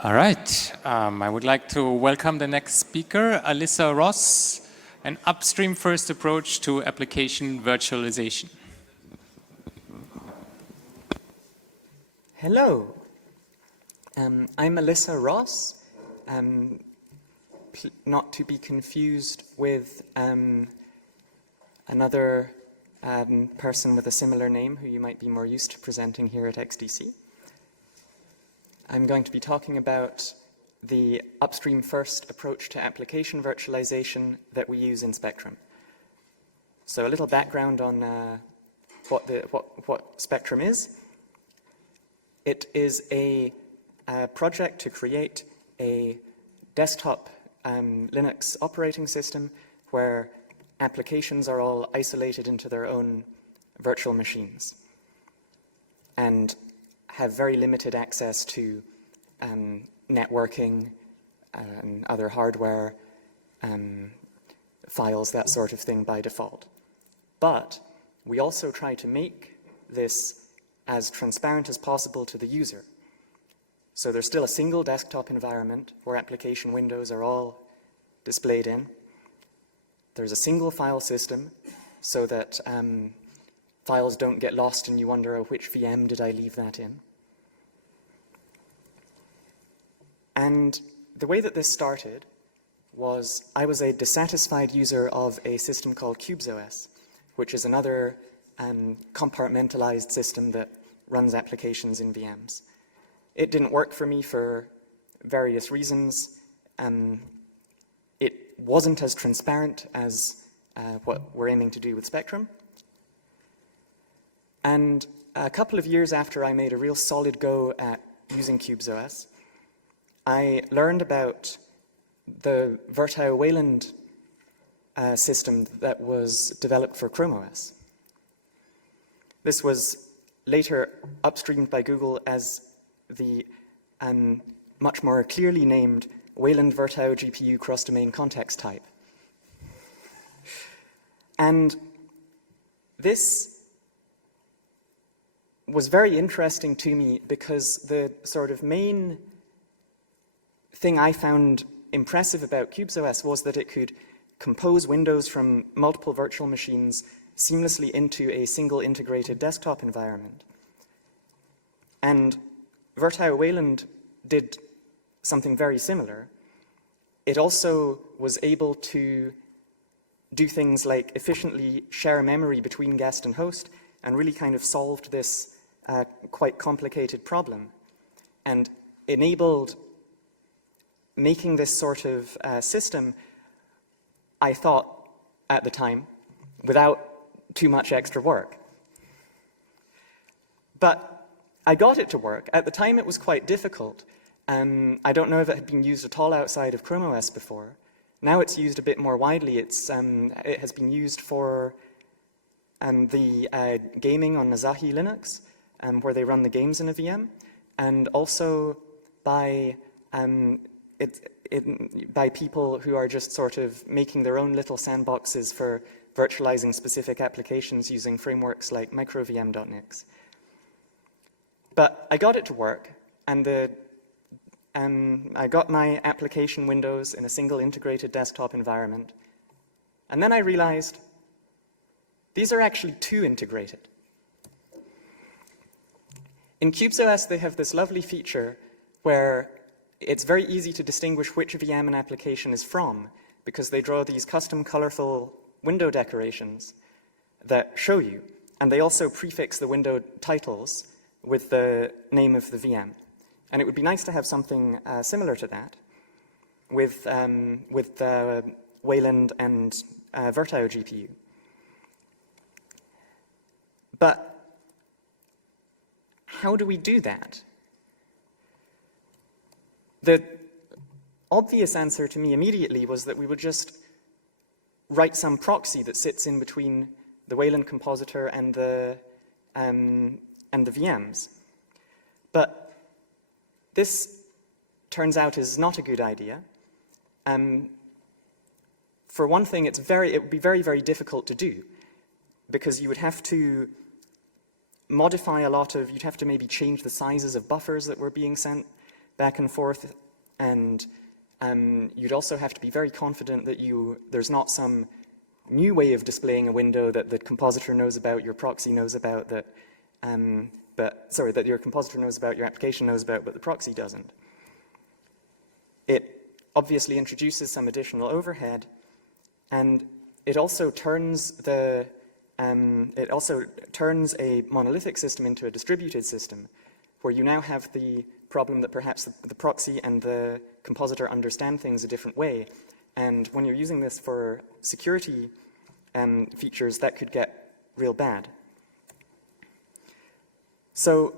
All right. I would like to welcome the next speaker, Alyssa Ross, an upstream-first approach to application virtualization. Hello. I'm Alyssa Ross, not to be confused with another person with a similar name who you might be more used to presenting here at XDC. I'm going to be talking about the upstream-first approach to application virtualization that we use in Spectrum. So a little background on what Spectrum is. It is a project to create a desktop Linux operating system where applications are all isolated into their own virtual machines and have very limited access to networking and other hardware, files, that sort of thing by default. But we also try to make this as transparent as possible to the user. So there's still a single desktop environment where application windows are all displayed in. There's a single file system so that files don't get lost and you wonder, oh, which VM did I leave that in? And the way that this started was I was a dissatisfied user of a system called CubesOS, which is another compartmentalized system that runs applications in VMs. It didn't work for me for various reasons. It wasn't as transparent as what we're aiming to do with Spectrum. And a couple of years after I made a real solid go at using CubesOS, I learned about the Virtio-Wayland system that was developed for Chrome OS. This was later upstreamed by Google as the much more clearly named Wayland Virtio-GPU cross-domain context type. And this was very interesting to me because the sort of main thing I found impressive about CubesOS was that it could compose windows from multiple virtual machines seamlessly into a single integrated desktop environment. And Virtio-Wayland did something very similar. It also was able to do things like efficiently share memory between guest and host and really kind of solved this quite complicated problem and enabled making this sort of system, I thought at the time, without too much extra work. But I got it to work. At the time, it was quite difficult. I don't know if it had been used at all outside of Chrome OS before. Now it's used a bit more widely. It has been used for the gaming on Asahi Linux, where they run the games in a VM, and also by by people who are just sort of making their own little sandboxes for virtualizing specific applications using frameworks like microvm.nix. But I got it to work, and I got my application windows in a single integrated desktop environment. And then I realized these are actually too integrated. In CubesOS, they have this lovely feature where it's very easy to distinguish which VM an application is from because they draw these custom colorful window decorations that show you. And they also prefix the window titles with the name of the VM. And it would be nice to have something similar to that with Wayland and Virtio-GPU. But how do we do that? The obvious answer to me immediately was that we would just write some proxy that sits in between the Wayland compositor and the VMs. But this turns out is not a good idea. For one thing, it would be very, very difficult to do because you would have to modify a lot of, you'd have to maybe change the sizes of buffers that were being sent back and forth, and you'd also have to be very confident that there's not some new way of displaying a window that the compositor knows about, your proxy knows about, that your compositor knows about, your application knows about, but the proxy doesn't. It obviously introduces some additional overhead, and it also turns a monolithic system into a distributed system, where you now have the problem that perhaps the proxy and the compositor understand things a different way. And when you're using this for security features, that could get real bad. So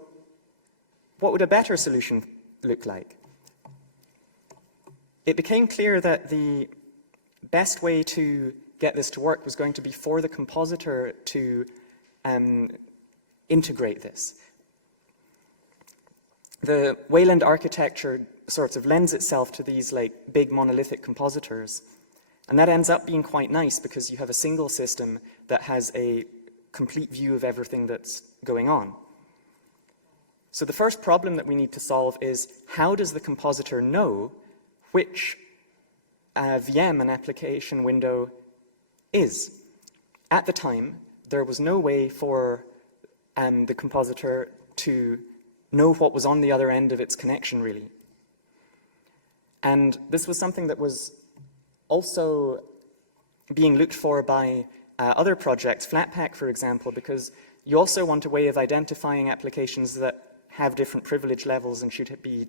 what would a better solution look like? It became clear that the best way to get this to work was going to be for the compositor to integrate this. The Wayland architecture sort of lends itself to these like big monolithic compositors, and that ends up being quite nice because you have a single system that has a complete view of everything that's going on. So the first problem that we need to solve is, how does the compositor know which VM an application window is? At the time, there was no way for the compositor to know what was on the other end of its connection, really. And this was something that was also being looked for by other projects, Flatpak, for example, because you also want a way of identifying applications that have different privilege levels and should be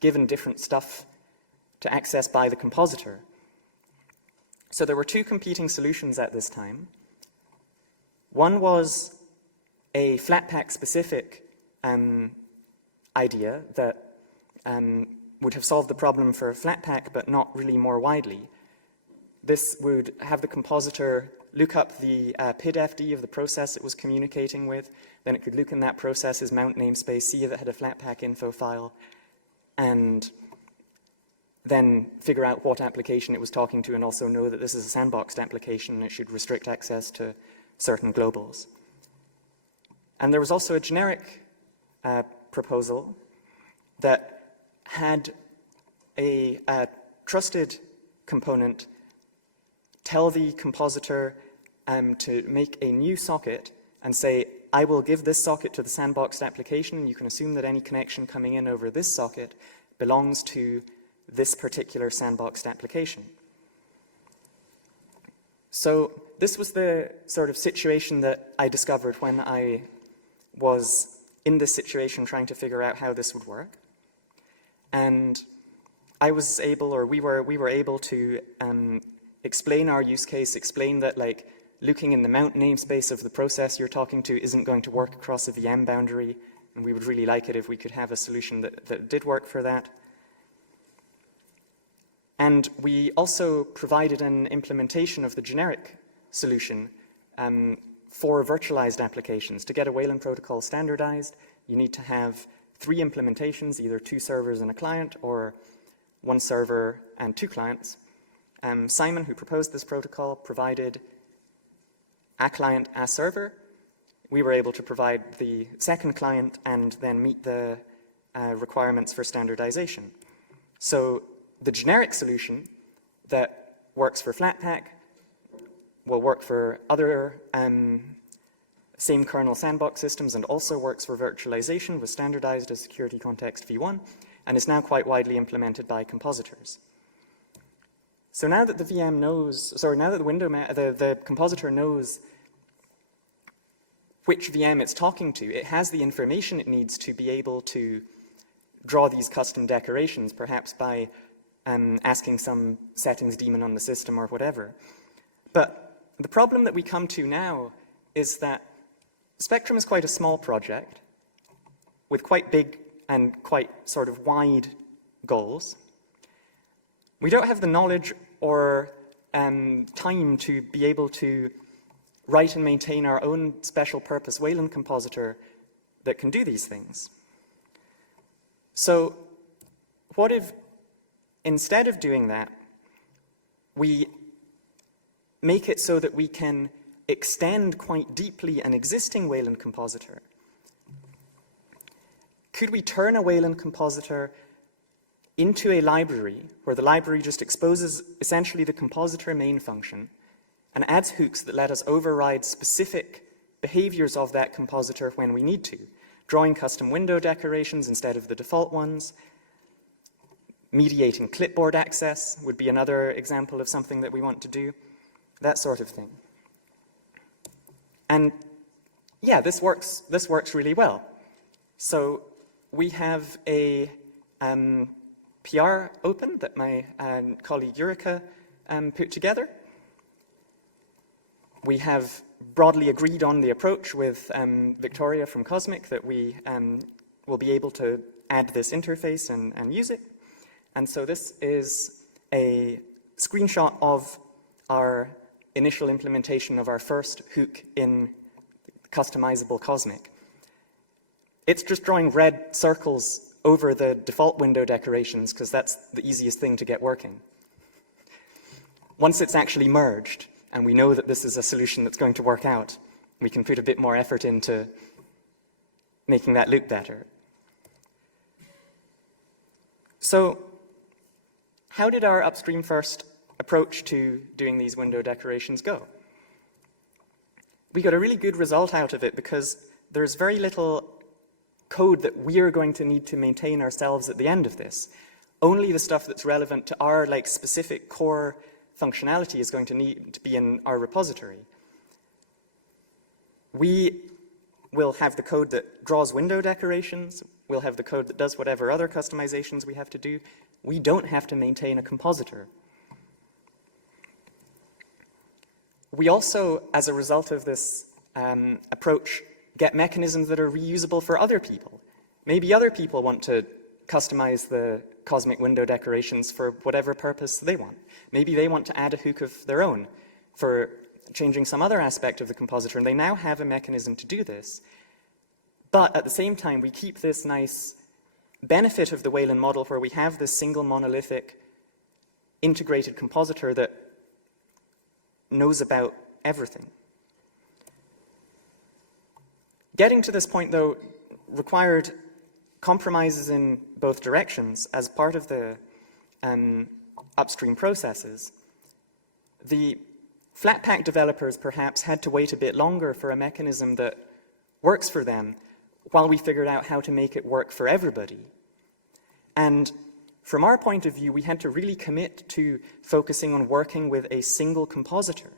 given different stuff to access by the compositor. So there were two competing solutions at this time. One was a Flatpak-specific idea that would have solved the problem for Flatpak, but not really more widely. This would have the compositor look up the PID-FD of the process it was communicating with, then it could look in that process's mount namespace, see if it had a Flatpak info file, and then figure out what application it was talking to, and also know that this is a sandboxed application and it should restrict access to certain globals. And there was also a generic proposal that had a trusted component tell the compositor to make a new socket and say, I will give this socket to the sandboxed application, and you can assume that any connection coming in over this socket belongs to this particular sandboxed application. So this was the sort of situation that I discovered when I was in this situation trying to figure out how this would work. And I was able, or we were able to explain our use case, explain that like looking in the mount namespace of the process you're talking to isn't going to work across a VM boundary, and we would really like it if we could have a solution that did work for that. And we also provided an implementation of the generic solution for virtualized applications. To get a Wayland protocol standardized, you need to have 3 implementations, either 2 servers and a client, or 1 server and 2 clients. Simon, who proposed this protocol, provided a client, a server. We were able to provide the second client and then meet the requirements for standardization. So the generic solution that works for Flatpak will work for other same kernel sandbox systems, and also works for virtualization, was standardized as security context v1, and is now quite widely implemented by compositors. So now that the VM knows, now that the compositor knows which VM it's talking to, it has the information it needs to be able to draw these custom decorations, perhaps by asking some settings daemon on the system or whatever. But the problem that we come to now is that Spectrum is quite a small project with quite big and quite sort of wide goals. We don't have the knowledge or time to be able to write and maintain our own special purpose Wayland compositor that can do these things. So what if, instead of doing that, we make it so that we can extend quite deeply an existing Wayland compositor? Could we turn a Wayland compositor into a library where the library just exposes essentially the compositor main function and adds hooks that let us override specific behaviors of that compositor when we need to. Drawing custom window decorations instead of the default ones. Mediating clipboard access would be another example of something that we want to do. That sort of thing. And yeah, this works really well. So we have a PR open that my colleague Eureka put together. We have broadly agreed on the approach with Victoria from Cosmic that we will be able to add this interface and use it. And so this is a screenshot of our initial implementation of our first hook in customizable Cosmic. It's just drawing red circles over the default window decorations because that's the easiest thing to get working. Once it's actually merged, and we know that this is a solution that's going to work out, we can put a bit more effort into making that look better. So how did our upstream first approach to doing these window decorations go? We got a really good result out of it because there's very little code that we're going to need to maintain ourselves at the end of this. Only the stuff that's relevant to our specific core functionality is going to need to be in our repository. We will have the code that draws window decorations. We'll have the code that does whatever other customizations we have to do. We don't have to maintain a compositor. We also, as a result of this approach, get mechanisms that are reusable for other people. Maybe other people want to customize the Cosmic window decorations for whatever purpose they want. Maybe they want to add a hook of their own for changing some other aspect of the compositor, and they now have a mechanism to do this. But at the same time, we keep this nice benefit of the Wayland model where we have this single monolithic integrated compositor that knows about everything. Getting to this point, though, required compromises in both directions as part of the upstream processes. The Flatpak developers perhaps had to wait a bit longer for a mechanism that works for them while we figured out how to make it work for everybody. And from our point of view, we had to really commit to focusing on working with a single compositor.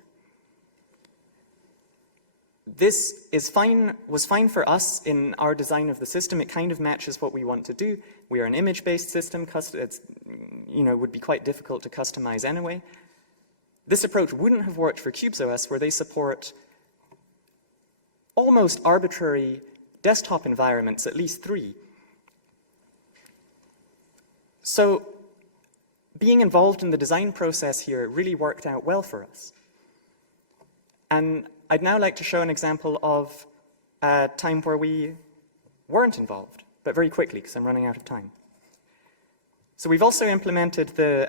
This was fine for us in our design of the system. It kind of matches what we want to do. We are an image-based system. It's, would be quite difficult to customize anyway. This approach wouldn't have worked for CubesOS, where they support almost arbitrary desktop environments, at least 3. So being involved in the design process here really worked out well for us. And I'd now like to show an example of a time where we weren't involved, but very quickly, because I'm running out of time. So we've also implemented the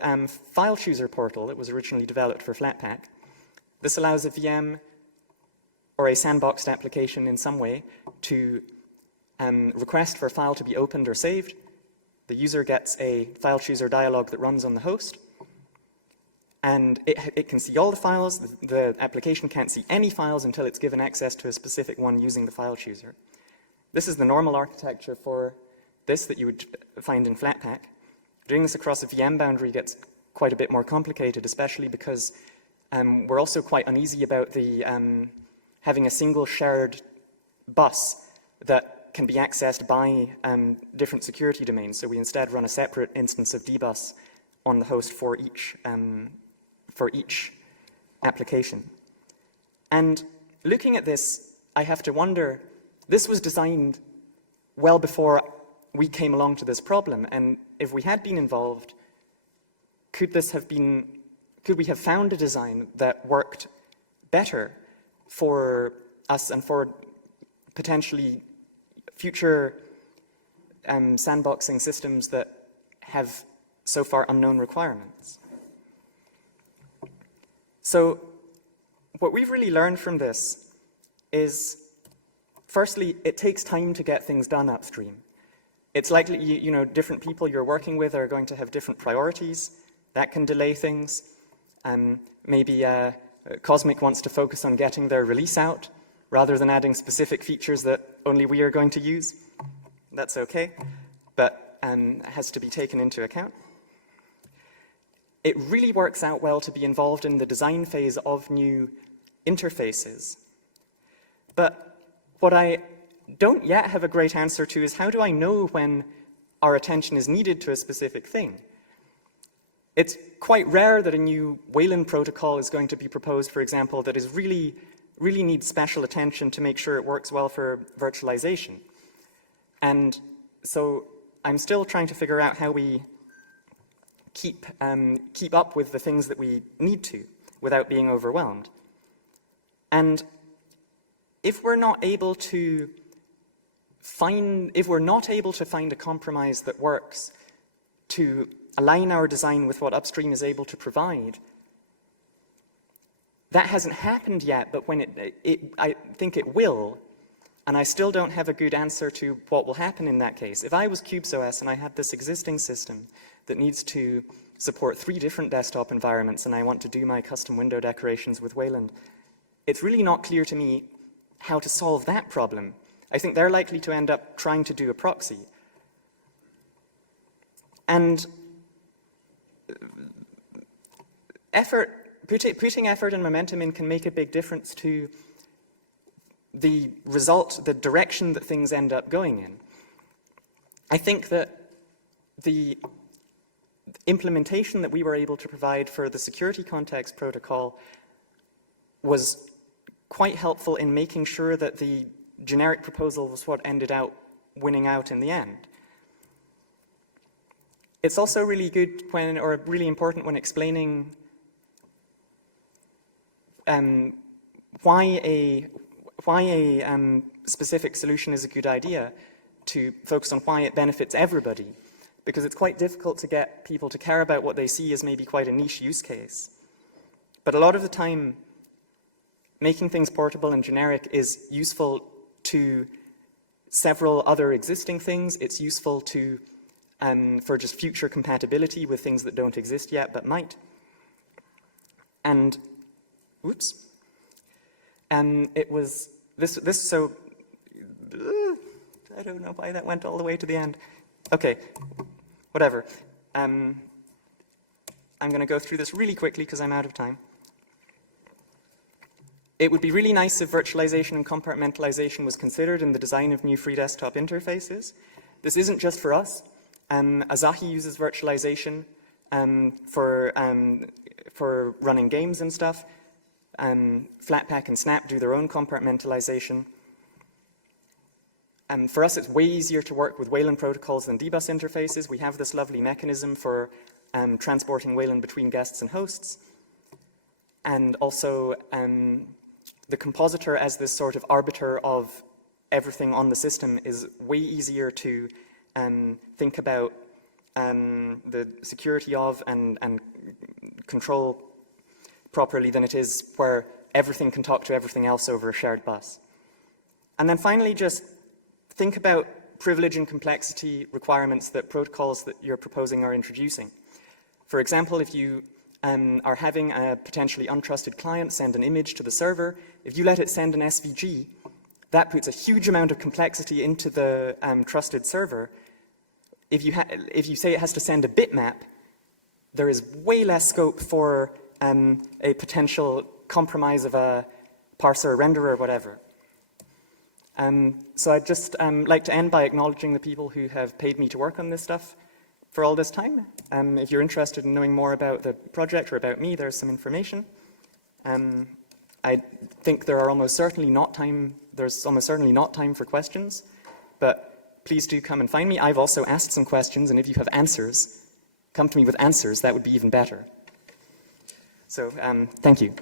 file chooser portal that was originally developed for Flatpak. This allows a VM or a sandboxed application in some way to request for a file to be opened or saved. The user gets a file chooser dialog that runs on the host. And it can see all the files. The application can't see any files until it's given access to a specific one using the file chooser. This is the normal architecture for this that you would find in Flatpak. Doing this across a VM boundary gets quite a bit more complicated, especially because we're also quite uneasy about the having a single shared bus that can be accessed by different security domains. So we instead run a separate instance of dbus on the host for each application. And looking at this, I have to wonder, this was designed well before we came along to this problem, and if we had been involved, could we have found a design that worked better for us and for potentially future sandboxing systems that have so far unknown requirements? So what we've really learned from this is, firstly, it takes time to get things done upstream. It's likely, you know, different people you're working with are going to have different priorities. That can delay things. Maybe Cosmic wants to focus on getting their release out rather than adding specific features that only we are going to use. That's okay, but has to be taken into account. It really works out well to be involved in the design phase of new interfaces. But what I don't yet have a great answer to is, how do I know when our attention is needed to a specific thing? It's quite rare that a new Wayland protocol is going to be proposed, for example, that is really needs special attention to make sure it works well for virtualization. And so I'm still trying to figure out how we keep up with the things that we need to without being overwhelmed. And if we're not able to find a compromise that works to align our design with what Upstream is able to provide, that hasn't happened yet, but when I think it will, and I still don't have a good answer to what will happen in that case. If I was CubesOS and I had this existing system that needs to support 3 different desktop environments and I want to do my custom window decorations with Wayland, it's really not clear to me how to solve that problem. I think they're likely to end up trying to do a proxy. And putting effort and momentum in can make a big difference to the result, the direction that things end up going in. I think that the implementation that we were able to provide for the security context protocol was quite helpful in making sure that the generic proposal was what ended up winning out in the end. It's also really good when, or really important when explaining why a specific solution is a good idea, to focus on why it benefits everybody, because it's quite difficult to get people to care about what they see as maybe quite a niche use case. But a lot of the time, making things portable and generic is useful to several other existing things. It's useful to for just future compatibility with things that don't exist yet but might. And whoops. It was this so I don't know why that went all the way to the end. Okay, whatever. I'm going to go through this really quickly because I'm out of time. It would be really nice if virtualization and compartmentalization was considered in the design of new free desktop interfaces. This isn't just for us. Asahi uses virtualization for running games and stuff. Flatpak and Snap do their own compartmentalization. For us, it's way easier to work with Wayland protocols than dbus interfaces. We have this lovely mechanism for transporting Wayland between guests and hosts. And also, the compositor as this sort of arbiter of everything on the system is way easier to think about the security of and control properly than it is where everything can talk to everything else over a shared bus. And then finally, just think about privilege and complexity requirements that protocols that you're proposing are introducing. For example, if you are having a potentially untrusted client send an image to the server, if you let it send an SVG, that puts a huge amount of complexity into the trusted server. If you say it has to send a bitmap, there is way less scope for a potential compromise of a parser, renderer, or whatever. So I'd just like to end by acknowledging the people who have paid me to work on this stuff for all this time. If you're interested in knowing more about the project or about me, there's some information. I think there's almost certainly not time for questions, but please do come and find me. I've also asked some questions, and if you have answers, come to me with answers. That would be even better. So thank you.